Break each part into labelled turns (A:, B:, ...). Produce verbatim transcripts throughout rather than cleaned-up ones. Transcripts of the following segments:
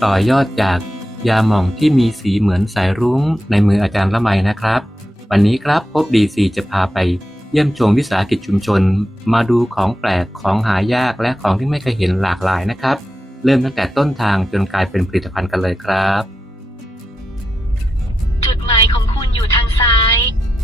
A: ต่อยอดจากยาหม่องที่มีสีเหมือนสายรุ้งในมืออาจารย์ละไมนะครับวันนี้ครับพบดีซีจะพาไปเยี่ยมชมวิสาหกิจชุมชนมาดูของแปลกของหายากและของที่ไม่เคยเห็นหลากหลายนะครับเริ่มตั้งแต่ต้นทางจนกลายเป็นผลิตภัณฑ์กันเลยครับ
B: จุดหมายของคุณอยู่ทางซ้าย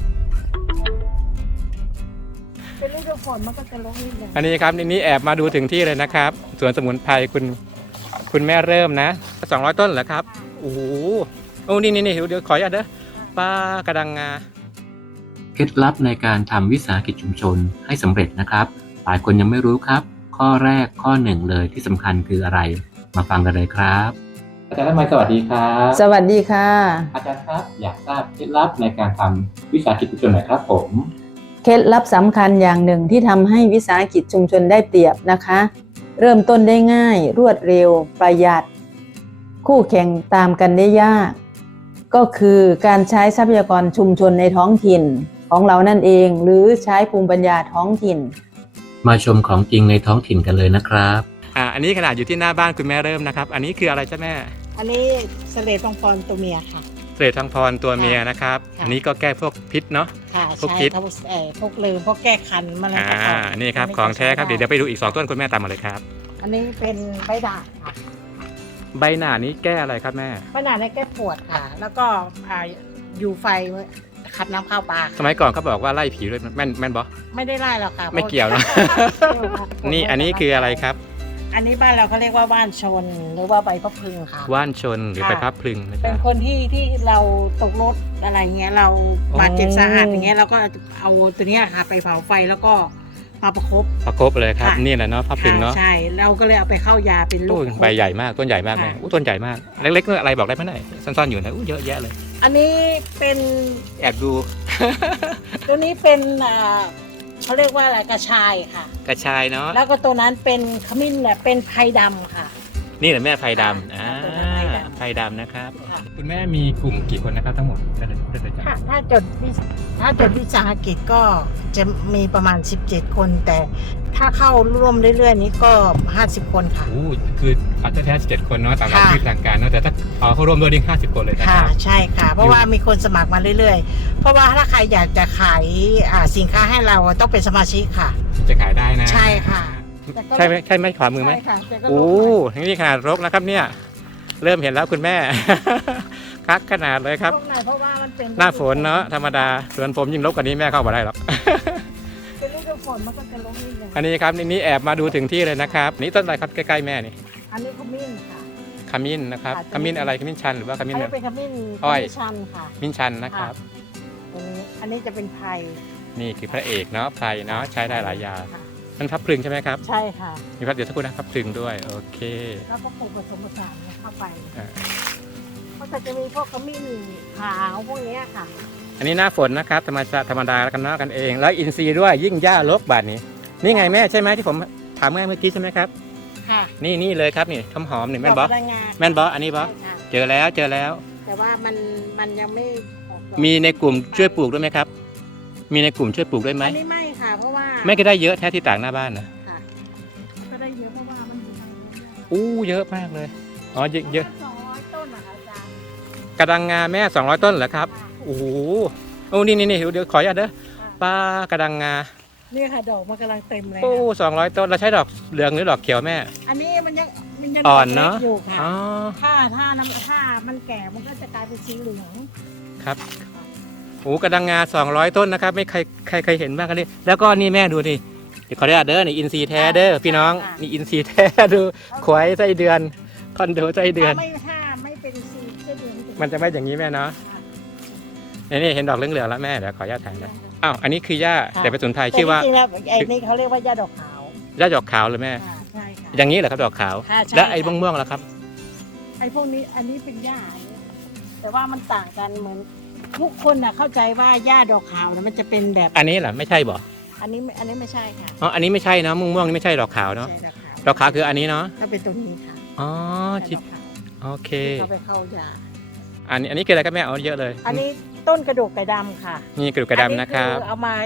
C: เป็นฤดูฝนมันก็จะลงนิดนึง
D: อันนี้ครับนี่นี่แอบมาดูถึงที่เลยนะครับสวนสมุนไพรคุณคุณแม่เริ่มนะสองร้อยต้นเหรอครับโอ้โหโอ้นี่นี่นี่เดี๋ยวขออนุญาตเด้อป้ากระดังงา
A: เคล็ดลับในการทำวิสาหกิจชุมชนให้สำเร็จนะครับหลายคนยังไม่รู้ครับข้อแรกข้อหนึ่งเลยที่สำคัญคืออะไรมาฟังกันเลยครับอาจารย์ละไมสวัสดีครับ
C: สวัสดีค่ะ
A: อาจารย์ครับอยากทราบเคล็ดลับในการทำวิสาหกิจชุมชนหน่อยครับผม
C: เคล็ดลับสำคัญอย่างหนึ่งที่ทำให้วิสาหกิจชุมชนได้เปรียบนะคะเริ่มต้นได้ง่ายรวดเร็วประหยัดคู่แข่งตามกันได้ยากก็คือการใช้ทรัพยากรชุมชนในท้องถิ่นของเรานั่นเองหรือใช้ภูมิปัญญาท้องถิ่น
A: มาชมของจริงในท้องถิ่นกันเลยนะครับ
D: อ่าอันนี้ขนาดอยู่ที่หน้าบ้านคุณแม่เริ่มนะครับอันนี้คืออะไรจ้ะแม่
C: อันนี้เสลดทองพรตัวเมียค่ะ
D: เสลดทองพรตัวเมียนะครับอันนี้ก็แก้พวกพิษเนาะ
C: ค่ะพวกพิษเอ่อพวกลืมพวกแก้คันมาเลย
D: อ่านี่ครับของแท้ครับเดี๋ยวเดี๋ยวไปดูอีกสองต้นคุณแม่ตามมาเลยครับ
C: อันนี้เป็นใบด่างค่ะ
D: ใบหน้านี้แก้อะไรครับแม่
C: ใบด่างนี่แก้ปวดค่ะแล้วก็อ่าอยู่ไฟขัดน้ำข้าวปลา
D: สมัยก่อนเขาบอกว่าไล่ผีด้วยแม่นแม่นบอ
C: ไม่ได้ไล่หรอกค่ะ
D: ไม่เกี่ยวนะนี่อันนี้คืออะไรครับ
C: อันนี้บ้านเราเขาเรียกว่าว่านชนหรือว่าใบพับพลึงค่ะ
D: ว่านชนหรือใบพับพลึงนะ
C: เป็นคนที่ที่เราตกรถอะไรเงี้ยเราบาดเจ็บสาหัสอย่างเงี้ยเราก็เอาตัวเนี้ยค่ะไปเผาไฟแล้วก็มาประคบ
D: ประคบเลยครับนี่แหละเนาะพับพลึงเนาะ
C: ใช่เราก็เลยเอาไปเข้ายาเป็นลูก
D: ใบใหญ่มากต้นใหญ่มากแม่อู้ต้นใหญ่มากเล็กๆอะไรบอกได้ไหมหน่อยสั้นๆอยู่นะอู้เยอะแยะเลย
C: อันนี้เป็น
D: แอบดู
C: ตัวนี้เป็นอ่าเขาเรียกว่าอะไรกระชายค่ะ
D: กระชายเนาะ
C: แล้วก็ตัวนั้นเป็นขมิ้นเนี่ยเป็นไพรดำค่ะ
D: นี่แหละแม่ไพรดำอ่าไพรดำนะครับคุณแม่มีกลุ่มกี่คนนะครับทั้งหมดได้เลยได้เลยจ้ะ
C: ถ้าจดถ้าจดวิสาหกิจก็จะมีประมาณสิบเจ็ดคนแต่ถ้าเข้าร่วมเรื่อยๆนี้ก็ห้าสิบคนค่ะ
D: โอ้คืออาจจะแท้สิบเจ็ดคนเนาะตามหลักที่ทางการเนาะแต่ถ้าเอาเข้าร่วมด้วยนี่ห้าสิบคนเลยนะครับ
C: ค่ะใช่ค่ะเพราะว่ามีคนสมัครมาเรื่อยๆเพราะว่าถ้าใครอยากจะขายสินค้าให้เราต้องเป็นสมาชิกค่ะ
D: จะขายได้นะ
C: ใช่ค่ะ
D: ใช่ไหมใช่ไหมขวามือไหมโอ้นี่ขนาดรกนะครับเนี่ยเริ่มเห็นแล้วคุณแม่คักขนาดเลยครับหน้าฝนเนาะธรรมดาส่วนผมยิ่งรกกว่านี้แม่เข้ามาได้หรอก
C: เป็นฤดูฝนมันก็จะลงนิดนึง
D: อันนี้ครับนี่แอบมาดูถึงที่เลยนะครับนี่ต้นอะไรครับใกล้ๆแม่นี่
C: อันนี้ขมิ้นค่ะ
D: ขมิ้นนะครับขมิ้นอะไรขมิ้นชันหรือว่าขมิ้น
C: อันนี้เป็นขมิ้น
D: อ้อย
C: ชันค่ะ
D: มิ้นชันนะครับ
C: อันนี้จะเป็นไพร
D: นี่คือพระเอกเนาะไพรเนาะใช้ได้หลายอย่างมันพับพลึงใช่ไหมครับ
C: ใช่ค่ะ
D: มีพับเดี๋ยวสักครู่นะพับพลึงด้วยโอเค
C: แล้วก็ปลูกผสมผสานเข้าไปก็จะมีพวกขมิ้นขาวพวกนี้ค่ะ
D: อันนี้หน้าฝนนะครับธรรมชาติธรรมดากันเนาะกันเองแล้วอินทรีย์ด้วยยิ่งหญ้ารกบาดนี้นี่ไงแม่ใช่ไหมที่ผมถามแม่เมื่อกี้ใช่ไหมครับ
C: ค่ะ
D: นี่นี่เลยครับนี่หอมๆนี่แม่นบอสแม่นบอสอันนี้บอสเจอแล้วเจอแล้ว
C: แต่ว่ามันมันยังไม่
D: มีในกลุ่มช่วยปลูกด้วยไหมครับมีในกลุ่มช่วยปลูกด้วยไหม
C: อันนี้ไม่ค่ะเพราะว่า
D: แม่ก็ได้เยอะแท้ที่ต่างหน้าบ้านนะ
C: ค่ะก็ได้เยอะเพราะว่ามันอยู่ทาง
D: นู้นอู้เยอะมากเลยอ๋อเยอะเยอะ
C: สองร้อยต้นนะคะอาจารย์
D: กระดังงาแม่สองร้อยต้นเหรอครับโอ้โหโอ้นี่นี่นี่เดี๋ยวขออนุญาตเด้อป้ากระดังงา
C: นี่ค่ะดอกมันกำลังเต็มเลย
D: โอ้สองร้อยต้นเราใช้ดอกเหลืองหรือดอกเขียวแม่
C: อันนี้มันยังมันยัง
D: อ่อนเนาะ
C: อยู่ค่ะถ้าถ้าน้ำถ้ามันแก่มันก็จะกลายเป็นสีเหลือง
D: ครับโอ้กระดังงาสองร้อยต้นนะครับไม่ใครใครใครเห็นบ้างกันเลยแล้วก็นี่แม่ดูดิเดี๋ยวขออนุญาตเด้อนี่อินทรีย์แท้เด้อพี่น้องนี่อินทรีย์แท้ดูขวายไส้เดือนคอนโดไส้เดือน
C: ไม่ถ้าไม่เป็นสีไส้เดือน
D: มันจะไม่อย่างนี้แม่เนาะนี่เห็นดอกเหลืองๆแล้วแม่เดี๋ยวขออนุญาตถ่ายนะอ้าวอันนี้คือย่าแต่เป็นสมุนไพรชื่อว่า
C: จริงๆแล้วไอ้นี่เขาเรียกว่าย่าดอกขาว
D: ย่าดอกขาวเลยแม่
C: ใช่ค่ะ
D: อย่างนี้เหรอครับดอกขาวและไอ้ม่วงๆล่ะครับ
C: ไอ้พวกนี้อันนี้เป็นย่าแต่ว่ามันต่างกันเหมือนทุกคนน่ะเข้าใจว่าย่าดอกขาวนะมันจะเป็นแบบ
D: อันนี้เหรอไม่ใช่บ่
C: อันนี้อันนี้ไม่ใช่ค่ะ
D: อ๋ออันนี้ไม่ใช่เนาะม่วงๆนี่ไม่ใช่ดอกขาวเนาะดอกขาวคืออันนี้เนาะ
C: ถ้าเป็นตัวนี้ค่ะ
D: อ๋อชิดโอเค
C: เขาไปเข้ายา
D: อันนี้อันนี้คืออะไรครับแม่เอาเยอะเลย
C: อันนี้ต้นกระดูกไก่ดำค่ะ
D: นี่กระดูกไก่ดำนะครับ
C: เอามา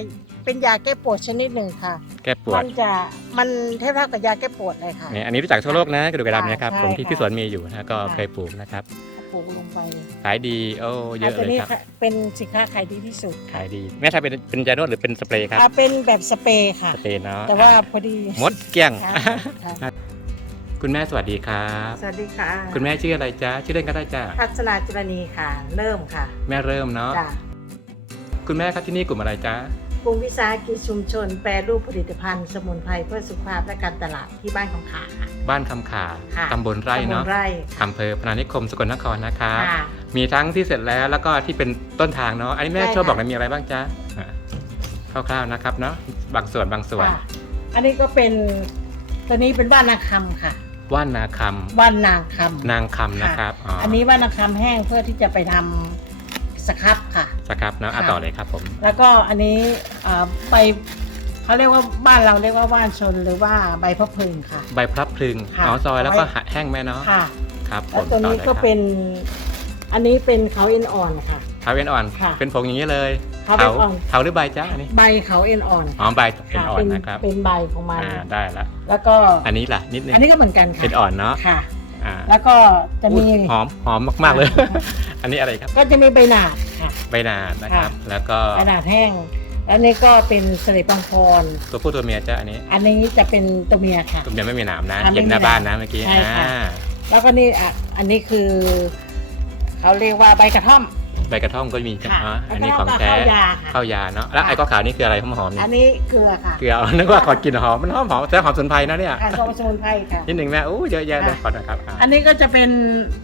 E: เป็นยาแก้ปวดชนิดหนึ่งค่ะ
D: แก้ปว
E: มั
D: ด
E: นจะมันเทียบเท่ากับยาแก้ปวดเลยค่ะ
D: เนี่ยอันนี้รู้จักทั่วโลกนะกระดูกกระดำเนะครับ
E: ใช่
D: ผมที่
E: ค่ะ
D: ที่สวนมีอยู่นะก็
E: ค่ะ
D: เคยปลูกนะครับ
E: ปลูกลงไป
D: ขายดีโอ้เยอะ
E: ตัว
D: เลย
E: นี้
D: ครับ
E: เป็นสินค้าขายดีที่สุด
D: ขายดีแม่ทำเป็นเป็นยานวดหรือเป็นสเปรย์ครับ
E: อ่าเป็นแบบสเปรย์ค่ะ
D: สเปรย์เนาะ
E: แต่ว่าพอดี
D: มดเกลี้ยง
E: ค่ะค่ะ
D: คุณแม่สวัสดีครับ
F: สวัสดีค่ะ
D: คุณแม่ชื่ออะไรจ๊ะชื่อเล่นก็ได้จ้ะ
F: ทัศนาจุลนีค่ะ เริ่มค่ะ
D: แม่เริ่มเนาะ
F: จาก
D: คุณแม่ครับที่นี่กลุ่มอะไรจ๊ะ
F: กลุ่มวิสาหกิจชุมชน แปรรูปผลิตภัณฑ์สมุนไพรเพื่อสุขภาพและการตลาดที่บ้านของขาค่ะ
D: บ้านคำขา
F: ค่ะ
D: ตำบลไร่เนาะ
F: ตำบลไร่
D: อำเภอพนานิคมสกลนครนะครับ
F: ค่ะ
D: มีทั้งที่เสร็จแล้วแล้วก็ที่เป็นต้นทางเนาะอันนี้แม่
F: ใช่
D: ช่วยบอกห
F: ค่ะ
D: น่อยมีอะไรบ้างจ๊ะอ่ะคร่าวๆนะครับเนาะบางส่วนบางส่วน
E: ค่ะอันนี้ก็เป็นตัวนี้เป็นว่านนางคำค่ะ
D: ว่านนาค
E: ว่านนางคำ
D: ำนางคำนะครับ
E: อันนี้ว่านนางคำแห้งเพื่อที่จะไปทำสครับค่ะ
D: สครับเนาะอ่ะ
E: ค่ะ
D: ต่อเลยครับผม
E: แล้วก็อันนี้อ่าใบเขาเรียกว่าบ้านเราเรียกว่าว่านชนหรือว่าใบพะพึงค่ะ
D: ใบพลับพลึง
E: ค่ะ
D: อ๋อซอยแล้วก็
E: ไว้
D: หะแห้งแม่เนาะ
E: ค่ะ
D: ครับผ
E: แล้ว
D: ม
E: ตัวนี้
D: ต่อลย
E: ก็
D: ครับ
E: เป็น อันนี้เป็นเขาเอ็นอ่อนค่ะ
D: เถาเอ็นอ่อน
E: ค่ะ
D: เป็นผงอย่างนี้เลย
E: เถาเอ็นอ่อน
D: เถาหรือใบจ๊ะอันนี้
E: ใบเขาเอ็นอ่อน
D: อ๋อใบเอ็น
E: ค่ะ
D: อ่อน
E: เป็น
D: นะครับ
E: เป็นใบของมัน
D: อ่าได้ละ
E: แล้วก็
D: อันนี้ล่ะนิดนึง
E: อันนี้ก็เหมือนกันค่ะ
D: เอ็นอ่อนเนาะ
E: ค่ะ
D: อ่า
E: แล้วก็จะมี
D: อุ๊ยหอมหอมมากๆเลย อันนี้อะไรครับ
E: ก็จะมีใบหนาดค่ะ
D: ใบหนาดนะครับ
E: ค่ะ
D: แล้วก็
E: ใบหนาดแห้ง แล้วนี่ก็เป็นสลิดปังพร
D: ตัวผู้ตัวเมียจ้ะอันนี้
E: อันนี้จะเป็นตัวเมียค่ะ
D: ตัวเมียไม่มีหนามนะ
E: อ่าไม่
D: เห็นหน้า
E: มีหนาม
D: บ้านนะเมื่อกี้
E: ใช่ค่ะ
D: อ่า
E: แล้วก็นี่อ่ะอันนี้คือเขาเรียกว่าใบกระท่อม
D: ใบกระท่อมก็มีจ้ะ
E: ค่ะ
D: อ๋ออัน
E: แล้ว
D: นี้
E: ก็
D: ของแท้
E: ข้าวยาค่ะ
D: ข้าวยาเนาะแล้ว
E: ค่ะ
D: ไอ้ก้อขาวนี่คืออะไรหอมหอมๆ
E: อั
D: นี่
E: นนี้เกลือค่ะ
D: เกลือ นึกว่าขอกินหอมมันหอมหอมแต่หอมสมุนไพรนะเนี่ย
E: ค่ะโซสมุนไพรค่ะ
D: นิดหนึ่งแม่โอ้เยอะแยะเลย
E: ค่ะ
D: ขอหน่อยครับอ่า
E: อันนี้ก็จะเป็น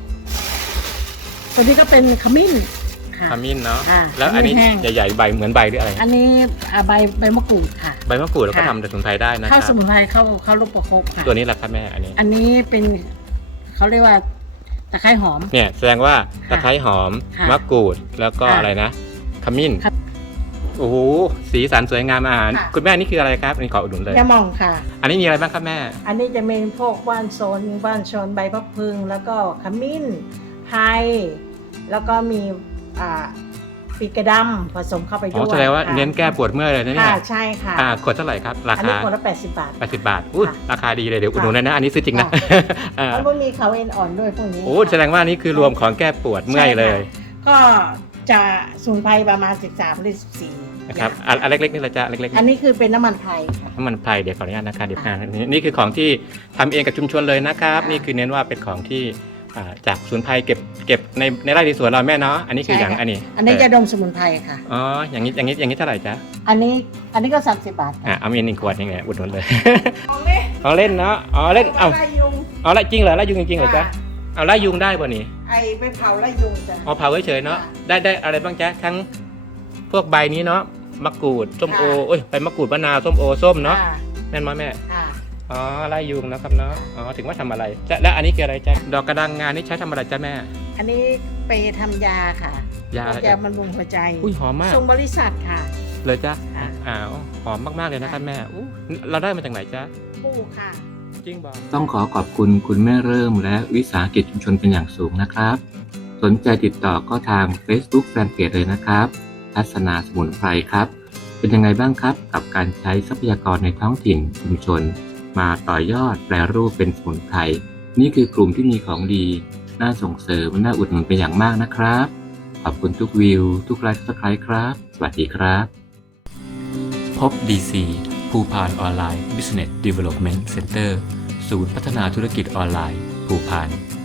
E: ตัวนี้ก็เป็นขมิ้นค่ะ
D: ขมิ้นเนาะ
E: ค่ะ
D: แล้วอันนี้
E: ขมิ้นแห้ง
D: ใหญ่ๆใบเหมือนใบหรืออะไร
E: อันนี้อ่ะใบใบมะกรูดค่ะ
D: ใบมะกรูดเราก็
E: ค่ะ
D: ทำจากสมุนไพรได้นะค
E: ข้าว
D: รับ
E: สมุนไพรเข้าเข้าลูกประคบค่ะ
D: ตัวนี้แหละครับแม่อันนี้
E: อันนี้เป็นเขาเรียกว่าตะไคร้หอม
D: เนี่ยแสดงว่าตะไคร้หอม
E: ค่ะ
D: มะกรูดแล้วก็
E: ค่ะ
D: อะไรนะขมิ้น
E: ครับ
D: โอ้โหสีสันสวยงามอาหาร
E: ค่ะ
D: คุณแม่นี่คืออะไรครับอันนี้ขออุดหนุนเลย
E: ยาหมองค่ะ
D: อันนี้มีอะไรบ้างครับแม่
E: อันนี้จะเป็นพวกว่านโซนว่านชนใบพับพึง แล้วก็ขมิ้นไพรแล้วก็มีอ่าปีกระดำผสมเข้าไป
D: อ๋
E: ด้
D: อ
E: วย
D: แสดงว่า
E: ค่ะ
D: เน้นแก้ปวดเมื่อยเลยนะเนี่
E: ค่ะ
D: ย
E: ใช่ค่ะ
D: อ่าขวดเท่าไหร่ครับ รา
E: อันนี้
D: คา
E: คนละแปดสิบบาท
D: แปดสิบบาทอุ้ย
E: ค่ะ
D: ราคาดีเลยเดี๋ยวอุดหนุนเลยนะ อันนี้ซื้อจริงนะ
E: ค่ะ
D: อ่า
E: แล้วก็มีเขาเอ็นอ่อนด้วยพวกนี้
D: โอ้แสดงว่านี่คือรวมของแก้ปวดเมื่อยเลย
E: ก็จะสมุนไพรประมาณสิบสามหรือสิบสี่
D: นะครับอันอันเล็กๆนี่ละจ้ะเล็กๆ
E: อัน
D: นี่
E: นี้คือเป็นน้ำมันไพรค่ะ
D: น้ำมันไพรเดี๋ยวขออนุญาตนะคะเดี๋ยวอ่านี่นี่คือของที่ทำเองกับชุมชนเลยนะครับ
E: ค่ะ
D: นี่คือเน้นว่าเป็นของที่อ่าจากสวนไพรเก็บเก็บในในไร่ในสวนเราแม่เนาะอันนี้คืออย่างอันนี้
E: อันนี้จะดมสมุนไพรค่ะ
D: อ๋ออย่างนี้อย่างนี้อย่างนี้เท่าไหร่จ๊ะ
E: อันนี้อันนี้ก็สามสิบบาท
D: อ่ะ
E: ค่ะ
D: เอามีหนึ่งขวดยังไงอุดหนุนเลย
E: ของเล่น
D: เอาเล่นเนาะอ๋อเล่นเอา
E: ไล่ยุง
D: เอาละจริงเหรอไล่ยุงจริงๆเหรอจ๊ะเอาไล่ยุงได้ป่ะนี่
E: ไอไปเผาไล่ยุงจ้ะ
D: อ๋อเผาเฉยๆเนาะ
E: ค่ะ
D: ได้ได้อะไรบ้างจ๊ะทั้งพวกใบนี้เนาะมะกรูดส้มโอ
E: ค่ะ
D: เอ้ยใบมะกรูดมะนาวส้มโอส้มเนาะ
E: ค่
D: แม่นมั้ยแม่
E: ค่ะ
D: อ๋อไล่ยุงนะครับเนาะอ๋อถึงว่าทำอะไรจ๊ะแล้วอันนี้คืออะไรจ๊ะดอกกระดังงานนี่ใช้ทำอะไรจ๊ะแม่
E: อันนี้ไปทำยาค่ะ
D: ยาอะไร
E: ยาบำรุงหัวใจ
D: อุ้ยหอมมาก
E: ส่งบริษัทค่ะ
D: เลยจ๊ะ
E: ค่ะ
D: อ้าวหอมมากๆเลยนะครับแม่อู้เราได้มาจากไหนจ๊ะ
E: ผู้ค่ะ
D: จริงบอก
A: ต้องขอขอบคุณคุณแม่เริ่มและวิสาหกิจชุมชนเป็นอย่างสูงนะครับ สนใจติดต่อก็ทาง Facebook Fanpage เลยนะครับทัศนาสมุนไพรครับ เป็นยังไงบ้างครับกับการใช้ทรัพยากรในท้องถิ่นชุมชน มาต่อยอดแปรรูปเป็นสมุนไพรนี่คือกลุ่มที่มีของดี น่าส่งเสริมน่าอุดหนุนเป็นอย่างมากนะครับ ขอบคุณทุกวิว ทุกไลค์ทุกไลค์ครับ สวัสดีครับ พบ ดี ซี ภูพานออนไลน์ Business Development Center ศูนย์พัฒนาธุรกิจออนไลน์ ภูพาน